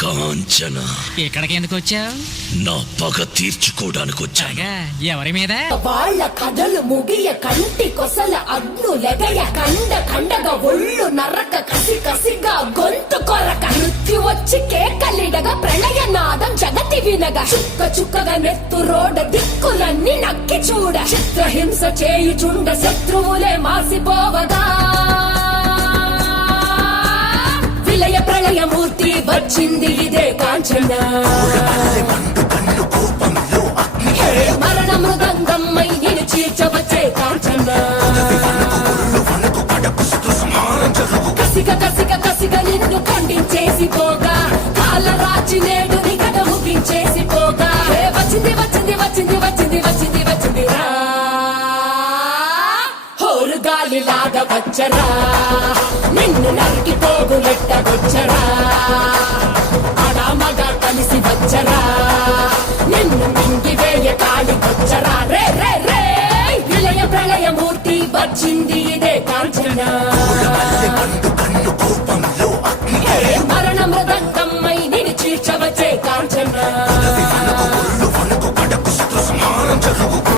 కాంచన, ఇక్కడికి ఎందుకు వచ్చావు? నా పగ తీర్చుకోవడానికి వచ్చాగా. ఎవరి మీద? వాళ్ళ కథలు ముగియ కంటి కొసల అగ్ను లెగయ కండ కండగా ఒళ్ళు నరక కసి కసిగా గొంతు కొరక మృత్యు వచ్చి కేకలిడగా ప్రళయ నాదం జగతి వినగా చుక్క చుక్కగా నెత్తు రోడ దిక్కులన్నీ నక్కి చూడ చిత్రహింస చేయుచుండ శత్రువులే మాసిపోవగా విలయ ప్రళయమూర్తి వచ్చింది ఇదే కాంచన. మరణ మృదంగమ్మై నిన్ను చీల్చవచ్చే కాంచన. కసిగ కసిగ కసిగ నిన్ను ఖండించేసి పోగా కాలరాచి నేడు నిగడ ముగించేసి పోగా వచ్చింది వచ్చింది వచ్చింది వచ్చింది వచ్చింది వచ్చింది రా హోరు గాలిలాగా వచ్చరా నిన్ను నరికి పోగులెట్టగొచ్చరా అడామగా కలిసి వచ్చరా నిన్ను మింగివేయ కాలికొచ్చరా రే రే రే విలయ ప్రళయమూర్తి వచ్చింది ఇదే కాంచన.